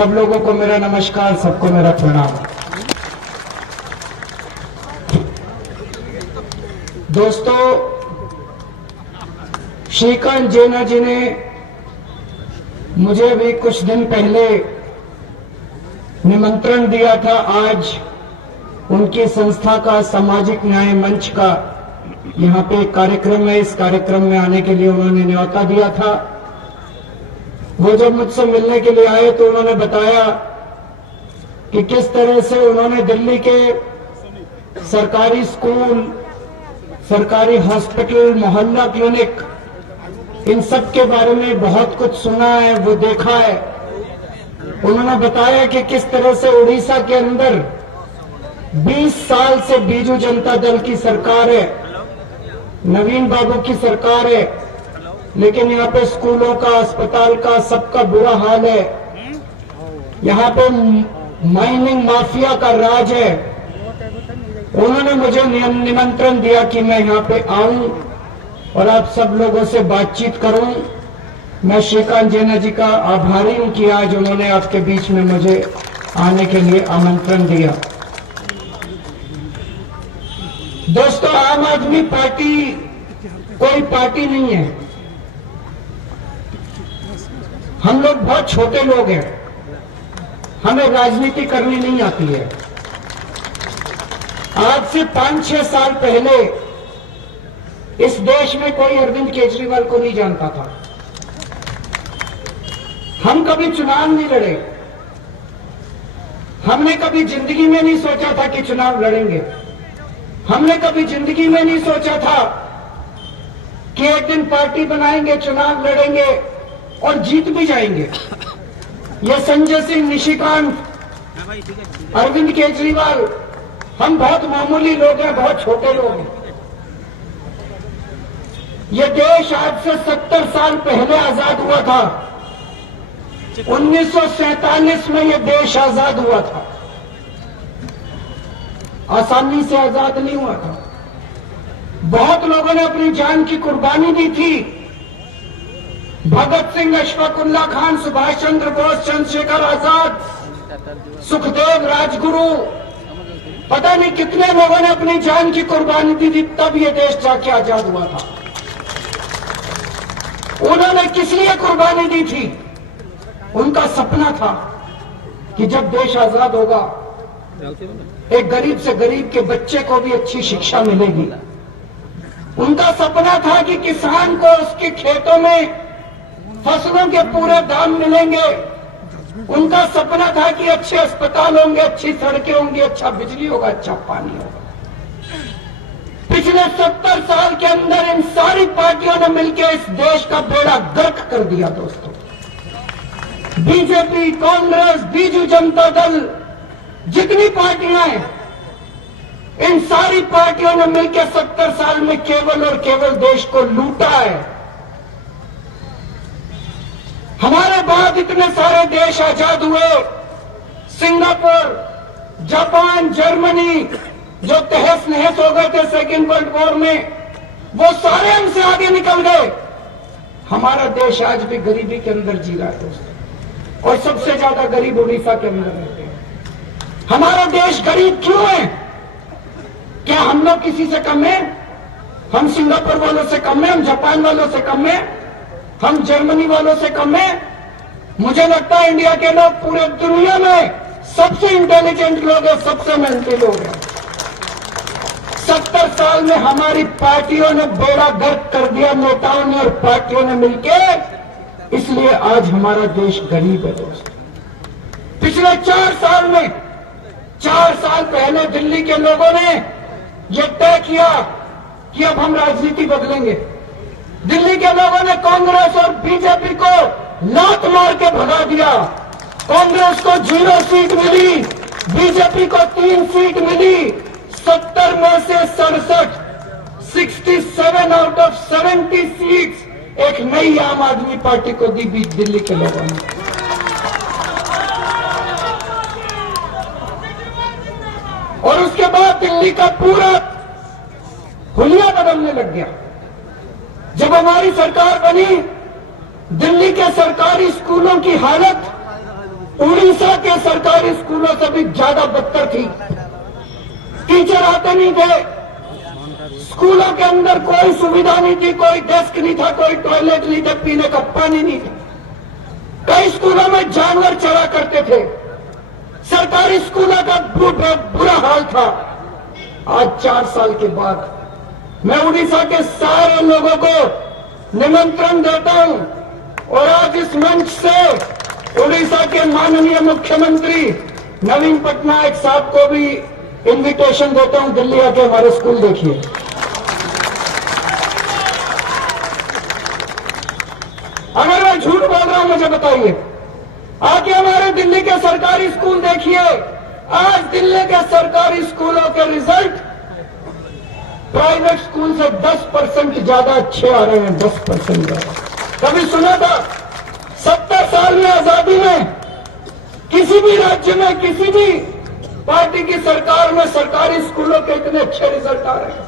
सब लोगों को मेरा नमस्कार, सबको मेरा प्रणाम। दोस्तों, श्रीकांत जेना जी ने मुझे भी कुछ दिन पहले निमंत्रण दिया था। आज उनकी संस्था का सामाजिक न्याय मंच का यहाँ पे एक कार्यक्रम है। इस कार्यक्रम में आने के लिए उन्होंने न्योता दिया था। वो जब मुझसे मिलने के लिए आए तो उन्होंने बताया कि किस तरह से उन्होंने दिल्ली के सरकारी स्कूल, सरकारी हॉस्पिटल, मोहल्ला क्लिनिक, इन सब के बारे में बहुत कुछ सुना है, वो देखा है। उन्होंने बताया कि किस तरह से उड़ीसा के अंदर 20 साल से बीजू जनता दल की सरकार है, नवीन बाबू की सरकार है, लेकिन यहाँ पे स्कूलों का, अस्पताल का, सबका बुरा हाल है। यहाँ पे माइनिंग माफिया का राज है। उन्होंने मुझे निमंत्रण दिया कि मैं यहाँ पे आऊं और आप सब लोगों से बातचीत करूं। मैं श्रीकांत जेना जी का आभारी हूं कि आज उन्होंने आपके बीच में मुझे आने के लिए आमंत्रण दिया। दोस्तों, आम आदमी पार्टी कोई पार्टी नहीं है। हम लोग बहुत छोटे लोग हैं, हमें राजनीति करनी नहीं आती है। आज से 5-6 साल पहले इस देश में कोई अरविंद केजरीवाल को नहीं जानता था। हम कभी चुनाव नहीं लड़े। हमने कभी जिंदगी में नहीं सोचा था कि चुनाव लड़ेंगे। हमने कभी जिंदगी में नहीं सोचा था कि एक दिन पार्टी बनाएंगे, चुनाव लड़ेंगे और जीत भी जाएंगे। ये संजय सिंह, निशिकांत, अरविंद केजरीवाल, हम बहुत मामूली लोग हैं, बहुत छोटे लोग हैं। ये देश आज से 70 साल पहले आजाद हुआ था। 1947 में ये देश आजाद हुआ था। आसानी से आजाद नहीं हुआ था। बहुत लोगों ने अपनी जान की कुर्बानी दी थी। भगत सिंह, अशफाकुल्ला खान, सुभाष चंद्र बोस, चंद्रशेखर आजाद, सुखदेव, राजगुरु, पता नहीं कितने लोगों ने अपनी जान की कुर्बानी दी थी, तब ये देश जाके आजाद हुआ था। उन्होंने किस लिए कुर्बानी दी थी? उनका सपना था कि जब देश आजाद होगा, एक गरीब से गरीब के बच्चे को भी अच्छी शिक्षा मिलेगी। उनका सपना था कि किसान को उसके खेतों में फसलों के पूरे दाम मिलेंगे। उनका सपना था कि अच्छे अस्पताल होंगे, अच्छी सड़कें होंगी, अच्छा बिजली होगा, अच्छा पानी होगा। पिछले 70 साल के अंदर इन सारी पार्टियों ने मिलकर इस देश का बेड़ा गर्क कर दिया। दोस्तों, बीजेपी, कांग्रेस, बीजू जनता दल, जितनी पार्टियां हैं, इन सारी पार्टियों ने मिलकर 70 साल में केवल और केवल देश को लूटा है। हमारे बाद इतने सारे देश आजाद हुए, सिंगापुर, जापान, जर्मनी, जो तहस नहस हो गए थे सेकेंड वर्ल्ड वॉर में, वो सारे हमसे आगे निकल गए। हमारा देश आज भी गरीबी के अंदर जी रहा है दोस्तों, और सबसे ज्यादा गरीब उड़ीसा के अंदर रहते हैं। हमारा देश गरीब क्यों है? क्या हम लोग किसी से कम है? हम सिंगापुर वालों से कम है? हम जापान वालों से कम है? हम जर्मनी वालों से कम है? मुझे लगता है इंडिया के लोग पूरे दुनिया में सबसे इंटेलिजेंट लोग हैं, सबसे मेहनती लोग हैं। 70 साल में हमारी पार्टियों ने बेड़ा गर्क कर दिया, नेताओं ने और पार्टियों ने मिलकर, इसलिए आज हमारा देश गरीब है दोस्तों। पिछले 4 साल में, 4 साल पहले दिल्ली के लोगों ने यह तय किया कि अब हम राजनीति बदलेंगे। दिल्ली के लोगों ने कांग्रेस और बीजेपी को लात मार के भगा दिया। कांग्रेस को 0 सीट मिली, बीजेपी को 3 सीट मिली। 70 में से 67 आउट ऑफ 70 सीट्स एक नई आम आदमी पार्टी को दी दिल्ली के लोगों ने। और उसके बाद दिल्ली का पूरा हुलिया बदलने लग गया। जब हमारी सरकार बनी, दिल्ली के सरकारी स्कूलों की हालत उड़ीसा के सरकारी स्कूलों से भी ज्यादा बदतर थी। टीचर आते नहीं थे, स्कूलों के अंदर कोई सुविधा नहीं थी, कोई डेस्क नहीं था, कोई टॉयलेट नहीं था, पीने का पानी नहीं था। कई स्कूलों में जानवर चला करते थे। सरकारी स्कूलों का बुरा हाल था। आज 4 साल के बाद मैं उड़ीसा के सारे लोगों को निमंत्रण देता हूं और आज इस मंच से उड़ीसा के माननीय मुख्यमंत्री नवीन पटनायक साहब को भी इनविटेशन देता हूं, दिल्ली आके हमारे स्कूल देखिए। अगर मैं झूठ बोल रहा हूं मुझे बताइए। आके हमारे दिल्ली के सरकारी स्कूल देखिए। आज दिल्ली के सरकारी स्कूलों के रिजल्ट प्राइवेट स्कूल से 10% ज्यादा अच्छे आ रहे हैं। 10% ज्यादा। कभी सुना था 70 साल में आजादी में किसी भी राज्य में किसी भी पार्टी की सरकार में सरकारी स्कूलों के इतने अच्छे रिजल्ट आ रहे हैं?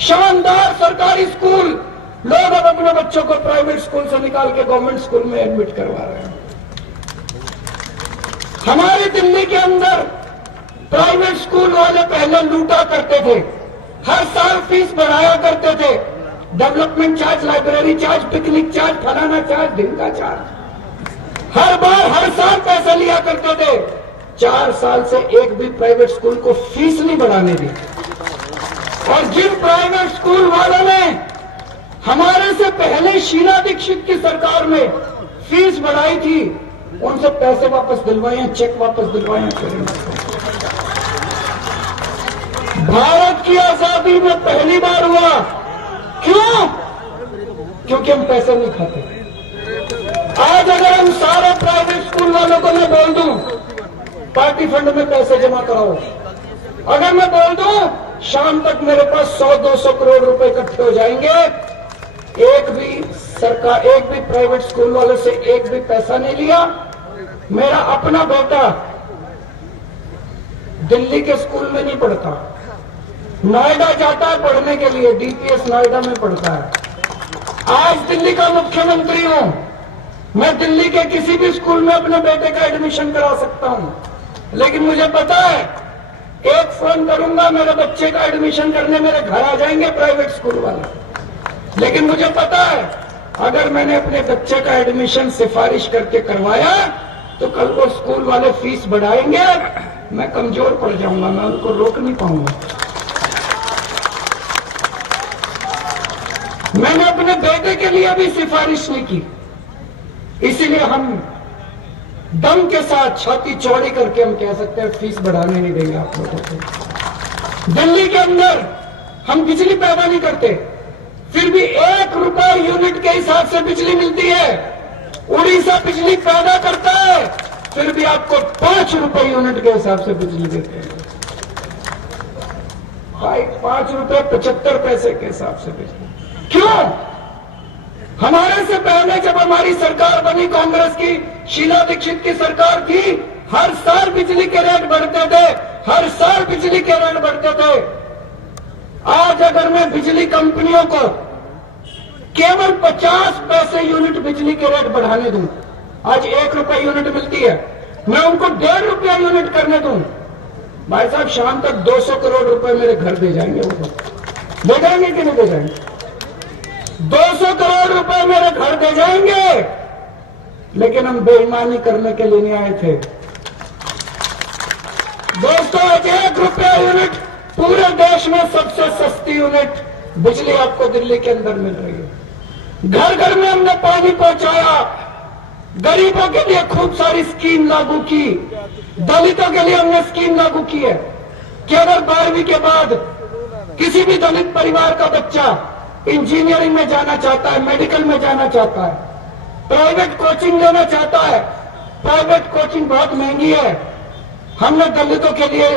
शानदार सरकारी स्कूल। लोग अब अपने बच्चों को प्राइवेट स्कूल से निकाल के गवर्नमेंट स्कूल में एडमिट करवा रहे हैं। हमारी दिल्ली के अंदर प्राइवेट स्कूल वाले पहले लूटा करते थे, हर साल फीस बढ़ाया करते थे। Development charge, library charge, picnic charge, फलाना चार्ज, दिन का चार्ज, हर साल पैसा लिया करते थे। 4 साल से एक भी प्राइवेट स्कूल को फीस नहीं बढ़ाने दी। और जिन प्राइवेट स्कूल वालों ने हमारे से पहले शीला दीक्षित की सरकार में फीस बढ़ाई थी, उनसे पैसे वापस दिलवाए, चेक वापस दिलवाए। भारत की आजादी में पहली बार हुआ। क्यों? क्योंकि हम पैसे नहीं खाते। आज अगर हम सारे प्राइवेट स्कूल वालों को मैं बोल दूं पार्टी फंड में पैसे जमा कराओ, अगर मैं बोल दूं शाम तक मेरे पास 100-200 करोड़ रुपए इकट्ठे हो जाएंगे, एक भी प्राइवेट स्कूल वाले से एक भी पैसा नहीं लिया। मेरा अपना बेटा दिल्ली के स्कूल में नहीं पढ़ता, नोएडा जाता है पढ़ने के लिए, डीपीएस नोएडा में पढ़ता है। आज दिल्ली का मुख्यमंत्री हूं, मैं दिल्ली के किसी भी स्कूल में अपने बेटे का एडमिशन करा सकता हूं, लेकिन मुझे पता है एक फोन करूंगा मेरे बच्चे का एडमिशन करने मेरे घर आ जाएंगे प्राइवेट स्कूल वाले। लेकिन मुझे पता है अगर मैंने अपने बच्चे का एडमिशन सिफारिश करके करवाया तो कल को स्कूल वाले फीस बढ़ाएंगे, मैं कमजोर पड़ जाऊंगा, मैं उनको रोक नहीं पाऊंगा। मैंने अपने बेटे के लिए भी सिफारिश नहीं की, इसीलिए हम दम के साथ छाती चौड़ी करके हम कह सकते हैं फीस बढ़ाने नहीं देंगे आप लोगों को। दिल्ली के अंदर हम बिजली पैदा नहीं करते, फिर भी 1 रुपए यूनिट के हिसाब से बिजली मिलती है। उड़ीसा बिजली पैदा करता है, फिर भी आपको 5 रुपए यूनिट के हिसाब से बिजली देते हैं। 5 रुपए 75 पैसे के हिसाब से बिजली। क्यों? हमारे से पहले जब हमारी सरकार बनी, कांग्रेस की शीला दीक्षित की सरकार थी, हर साल बिजली के रेट बढ़ते थे, हर साल बिजली के रेट बढ़ते थे। आज अगर मैं बिजली कंपनियों को केवल 50 पैसे यूनिट बिजली के रेट बढ़ाने दूं, आज 1 रुपए यूनिट मिलती है, मैं उनको 1.5 रुपया यूनिट करने दूं, भाई साहब शाम तक 200 करोड़ रुपए मेरे घर दे जाएंगे। वो दे जाएंगे कि नहीं दे जाएंगे? 200 करोड़ रुपए मेरे घर दे जाएंगे। लेकिन हम बेईमानी करने के लिए नहीं आए थे दोस्तों। आज 1 रुपया यूनिट, पूरे देश में सबसे सस्ती यूनिट बिजली आपको दिल्ली के अंदर मिल रही है। घर घर में हमने पानी पहुंचाया, गरीबों के लिए खूब सारी स्कीम लागू की, दलितों के लिए हमने स्कीम लागू की है कि अगर 12वीं के बाद किसी भी दलित परिवार का बच्चा इंजीनियरिंग में जाना चाहता है, मेडिकल में जाना चाहता है, प्राइवेट कोचिंग लेना चाहता है, प्राइवेट कोचिंग बहुत महंगी है, हमने दलितों के लिए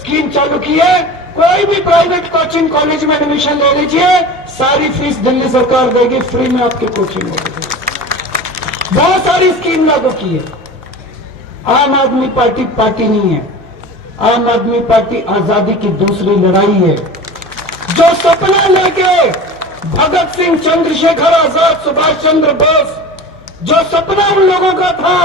स्कीम चालू की है। कोई भी प्राइवेट कोचिंग कॉलेज में एडमिशन ले लीजिए, सारी फीस दिल्ली सरकार देगी, फ्री में आपकी कोचिंग होगी। बहुत सारी स्कीम लागू की है। आम आदमी पार्टी पार्टी नहीं है, आम आदमी पार्टी आजादी की दूसरी लड़ाई है। जो सपना लेके भगत सिंह, चंद्रशेखर आजाद, सुभाष चंद्र बोस, जो सपना उन लोगों का था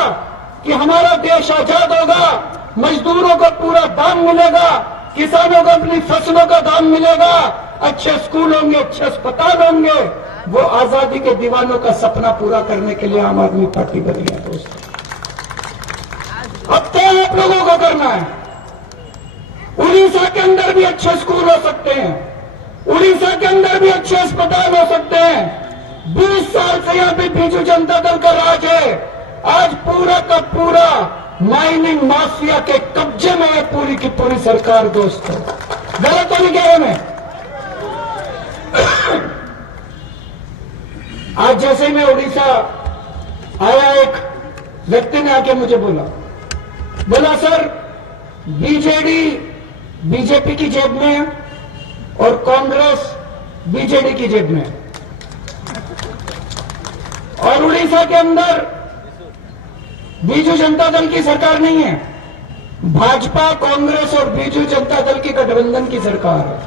कि हमारा देश आजाद होगा, मजदूरों को पूरा दाम मिलेगा, किसानों को अपनी फसलों का दाम मिलेगा, अच्छे स्कूल होंगे, अच्छे अस्पताल होंगे। वो आजादी के दीवानों का सपना पूरा करने के लिए आम आदमी पार्टी बनी है दोस्तों। अब क्या आप लोगों को करना है? उड़ीसा के अंदर भी अच्छे स्कूल हो सकते हैं, उड़ीसा के अंदर भी अच्छे अस्पताल हो सकते हैं। 20 साल से यहां पे बीजू जनता दल का राज है। आज पूरा का पूरा माइनिंग माफिया के कब्जे में है पूरी की पूरी सरकार दोस्तों। गलत तो नहीं कह रहा मैं? आज जैसे मैं उड़ीसा आया, एक व्यक्ति ने आके मुझे बोला सर बीजेडी बीजेपी की जेब में है और कांग्रेस बीजेडी की जेब में है, और उड़ीसा के अंदर बीजू जनता दल की सरकार नहीं है, भाजपा, कांग्रेस और बीजू जनता दल की गठबंधन की सरकार है।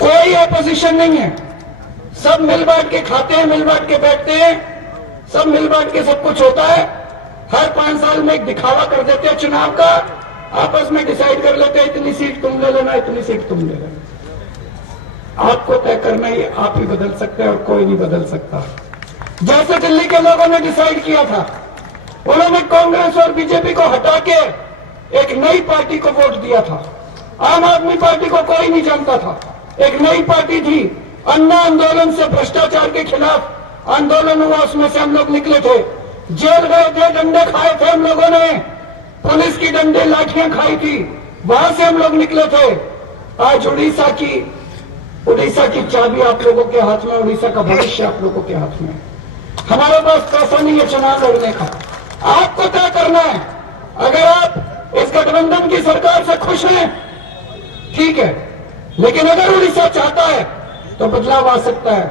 कोई अपोजिशन नहीं है, सब मिल बांट के खाते हैं, मिल बांट के बैठते हैं, सब मिल बांट के सब कुछ होता है। हर 5 साल में एक दिखावा कर देते हैं चुनाव का, आपस में डिसाइड कर लेते हैं इतनी सीट तुम ले लेना, इतनी सीट तुम ले लेना। आपको तय करना ही, आप ही बदल सकते हैं और कोई नहीं बदल सकता। जैसे दिल्ली के लोगों ने डिसाइड किया था, उन्होंने कांग्रेस और बीजेपी को हटा के एक नई पार्टी को वोट दिया था। आम आदमी पार्टी को कोई नहीं जानता था, एक नई पार्टी थी। अन्ना आंदोलन से, भ्रष्टाचार के खिलाफ आंदोलन हुआ, उसमें से हम लोग निकले थे, जेल गए थे, डंडे खाए थे हम लोगों ने, पुलिस की डंडे लाठियां खाई थी, वहां से हम लोग निकले थे। आज उड़ीसा की चाबी आप लोगों के हाथ में, उड़ीसा का भविष्य आप लोगों के हाथ में। हमारे पास पैसा नहीं है चुनाव लड़ने का, आपको तय करना है। अगर आप इस गठबंधन की सरकार से खुश हैं, ठीक है, लेकिन अगर उड़ीसा चाहता है तो बदलाव आ सकता है।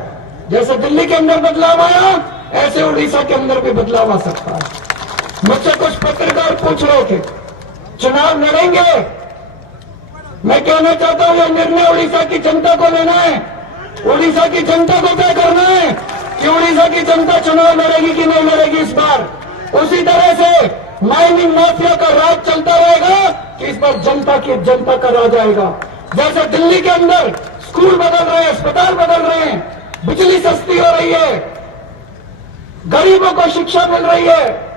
जैसे दिल्ली के अंदर बदलाव आया, ऐसे उड़ीसा के अंदर भी बदलाव आ सकता है। मुझसे कुछ पत्रकार पूछ रहे थे चुनाव लड़ेंगे, मैं कहना चाहता हूं यह निर्णय उड़ीसा की जनता को लेना है, उड़ीसा की जनता को तय करना है कि उड़ीसा की जनता चुनाव लड़ेगी कि नहीं लड़ेगी इस बार। उसी तरह से माइनिंग माफिया का राज चलता रहेगा कि इस बार जनता का राज आएगा। जैसे दिल्ली के अंदर स्कूल बदल रहे हैं, अस्पताल बदल रहे हैं, बिजली सस्ती हो रही है, गरीबों को शिक्षा मिल रही है,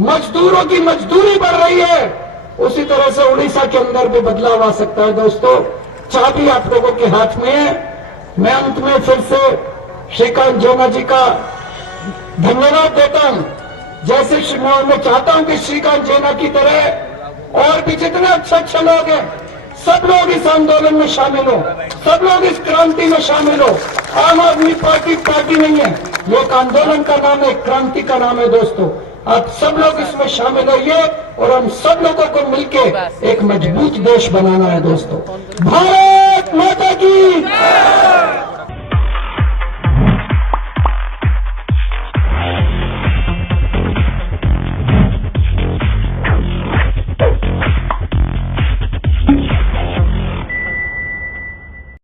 मजदूरों की मजदूरी बढ़ रही है, उसी तरह से उड़ीसा के अंदर भी बदलाव आ सकता है दोस्तों। चाबी आप लोगों के हाथ में है। मैं अंत में फिर से श्रीकांत जेना जी का धन्यवाद देता हूं। जैसे मैं चाहता हूं कि श्रीकांत जेना की तरह और भी जितने अच्छे लोग हैं, सब लोग इस आंदोलन में शामिल हो, सब लोग इस क्रांति में शामिल हो। आम आदमी पार्टी नहीं है, ये एक आंदोलन का नाम है, क्रांति का नाम है दोस्तों। आप सब लोग इसमें शामिल होइए और हम सब लोगों को मिलके एक मजबूत देश बनाना है दोस्तों। भारत माता की